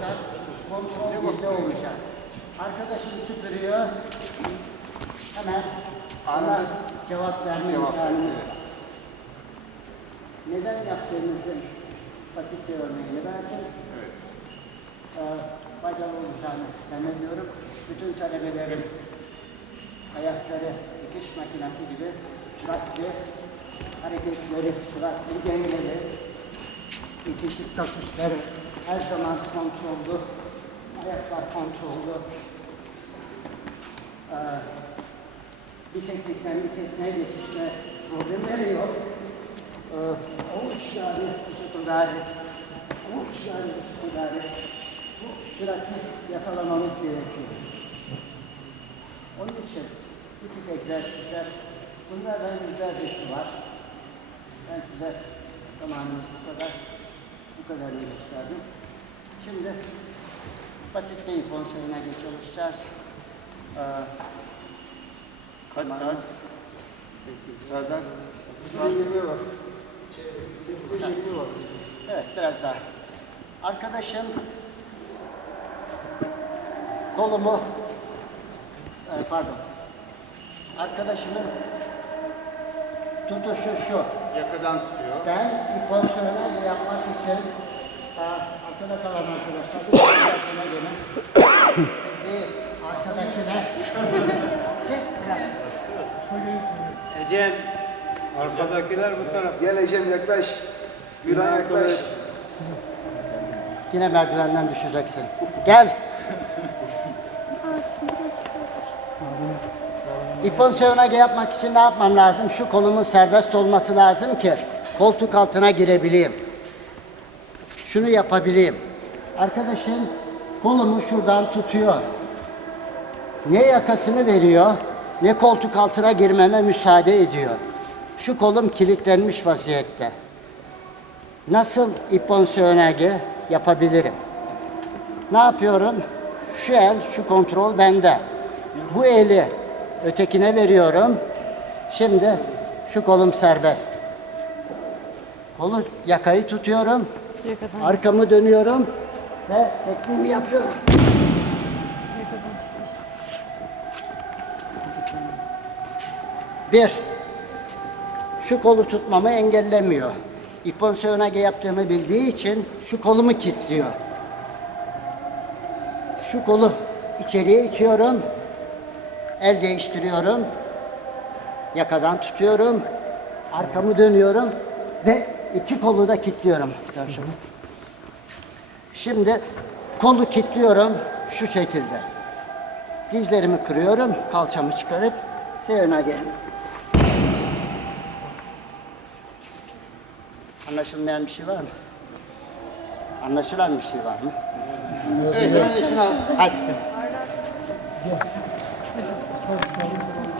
olacak. Kontrol bizde olacak. Arkadaşım süpürüyor. Hemen ona cevap verme imkanımız var. Neden yaptığımızı basit bir örneğiyle verdim. Ee, faydalı olacağını zannediyorum. Bütün talebelerin ayakları dikiş makinesi gibi süratli hareketleri, süratli dengeleri, itişip kakışları her zaman kontrollü, ayaklar kontrollü. Ee, bir teknikten bir tekniğe geçişte problemleri yok. Ee, avuç yani tutukları, avuç yani tutukları, bu sürati yakalamamız gerekiyor. Onun için bu tip egzersizler, bunlardan yüzlercesi var. Ben size zamanımız bu kadar, kadarını gösterdim. Şimdi basit bir konseyine geç çalışacağız. Ee, Kaç saat? Serdar. 20 var. 8'e 20 var. Evet, biraz daha. Arkadaşım kolumu, e, pardon, arkadaşımın tutuşu şu. Yakadan. Ben bir pozisyonu yapmak için arkada kalan arkadaşlar bir pozisyona gelin. Bir arkadakine çek biraz. Ecem, arkadakiler bu taraf. Gel Ecem yaklaş. Gülen yaklaş. Yine merdivenden düşeceksin. Gel. İpon sevnage yapmak için ne yapmam lazım? Şu kolumun serbest olması lazım ki koltuk altına girebileyim. Şunu yapabileyim. Arkadaşım kolumu şuradan tutuyor. Ne yakasını veriyor, ne koltuk altına girmeme müsaade ediyor. Şu kolum kilitlenmiş vaziyette. Nasıl ipon önerge yapabilirim? Ne yapıyorum? Şu el, şu kontrol bende. Bu eli ötekine veriyorum. Şimdi şu kolum serbest. Kolu yakayı tutuyorum. Arkamı dönüyorum ve tekniğimi yapıyorum. Bir, şu kolu tutmamı engellemiyor. İpon sövnage yaptığımı bildiği için şu kolumu kilitliyor. Şu kolu içeriye itiyorum. El değiştiriyorum. Yakadan tutuyorum. Arkamı dönüyorum ve iki kolu da kilitliyorum. Şimdi kolu kilitliyorum şu şekilde. Dizlerimi kırıyorum, kalçamı çıkarıp sövnage. Anlaşılmayan bir şey var mı? Anlaşılan bir şey var mı? Evet, al. Hadi.